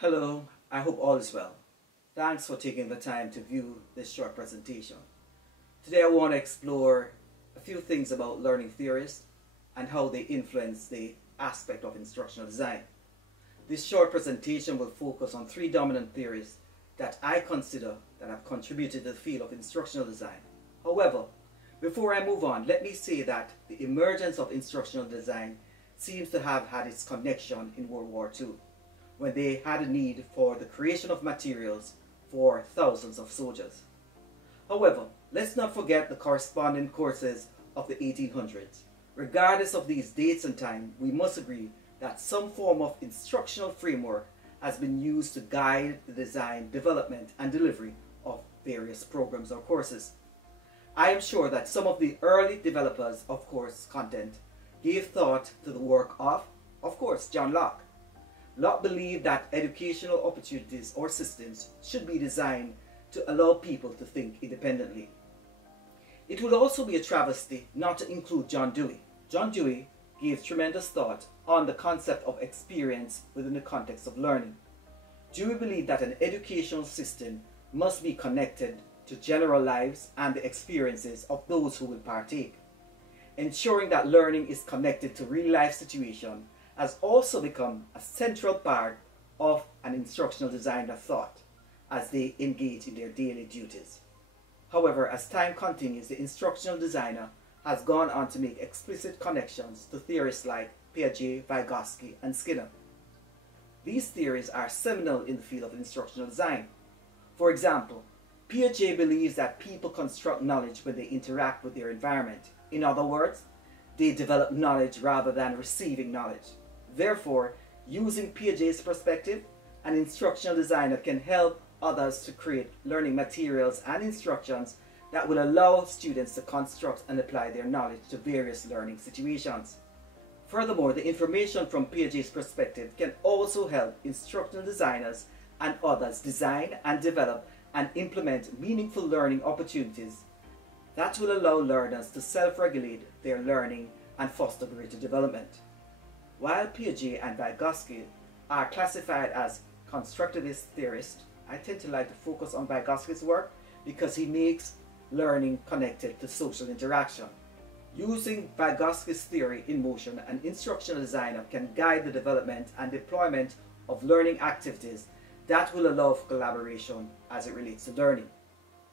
Hello, I hope all is well. Thanks for taking the time to view this short presentation. Today I want to explore a few things about learning theories and how they influence the aspect of instructional design. This short presentation will focus on three dominant theories that I consider that have contributed to the field of instructional design. However, before I move on, let me say that the emergence of instructional design seems to have had its connection in World War II, when they had a need for the creation of materials for thousands of soldiers. However, let's not forget the corresponding courses of the 1800s. Regardless of these dates and time, we must agree that some form of instructional framework has been used to guide the design, development, and delivery of various programs or courses. I am sure that some of the early developers of course content gave thought to the work of course, John Locke. Locke believed that educational opportunities or systems should be designed to allow people to think independently. It would also be a travesty not to include John Dewey. John Dewey gave tremendous thought on the concept of experience within the context of learning. Dewey believed that an educational system must be connected to general lives and the experiences of those who will partake. Ensuring that learning is connected to real-life situations has also become a central part of an instructional designer thought as they engage in their daily duties. However, as time continues, the instructional designer has gone on to make explicit connections to theorists like Piaget, Vygotsky, and Skinner. These theories are seminal in the field of instructional design. For example, Piaget believes that people construct knowledge when they interact with their environment. In other words, they develop knowledge rather than receiving knowledge. Therefore, using Piaget's perspective, an instructional designer can help others to create learning materials and instructions that will allow students to construct and apply their knowledge to various learning situations. Furthermore, the information from Piaget's perspective can also help instructional designers and others design and develop and implement meaningful learning opportunities that will allow learners to self-regulate their learning and foster greater development. While Piaget and Vygotsky are classified as constructivist theorists, I tend to like to focus on Vygotsky's work because he makes learning connected to social interaction. Using Vygotsky's theory in motion, an instructional designer can guide the development and deployment of learning activities that will allow for collaboration as it relates to learning.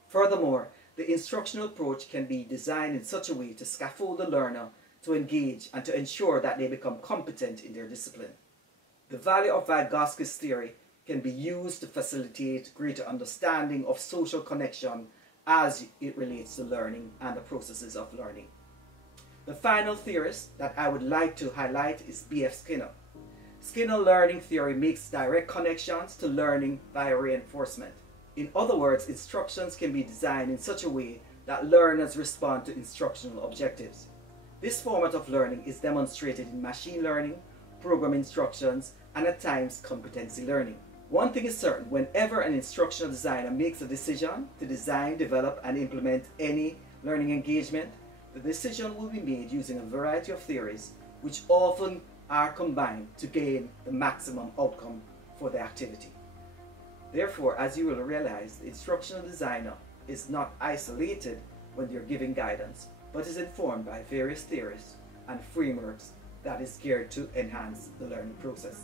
Furthermore, the instructional approach can be designed in such a way to scaffold the learner to engage and to ensure that they become competent in their discipline. The value of Vygotsky's theory can be used to facilitate greater understanding of social connection as it relates to learning and the processes of learning. The final theorist that I would like to highlight is B.F. Skinner. Skinner learning theory makes direct connections to learning via reinforcement. In other words, instructions can be designed in such a way that learners respond to instructional objectives. This format of learning is demonstrated in machine learning, program instructions, and at times competency learning. One thing is certain: whenever an instructional designer makes a decision to design, develop, and implement any learning engagement, the decision will be made using a variety of theories which often are combined to gain the maximum outcome for the activity. Therefore, as you will realize, the instructional designer is not isolated when they're giving guidance, but is informed by various theories and frameworks that is geared to enhance the learning process.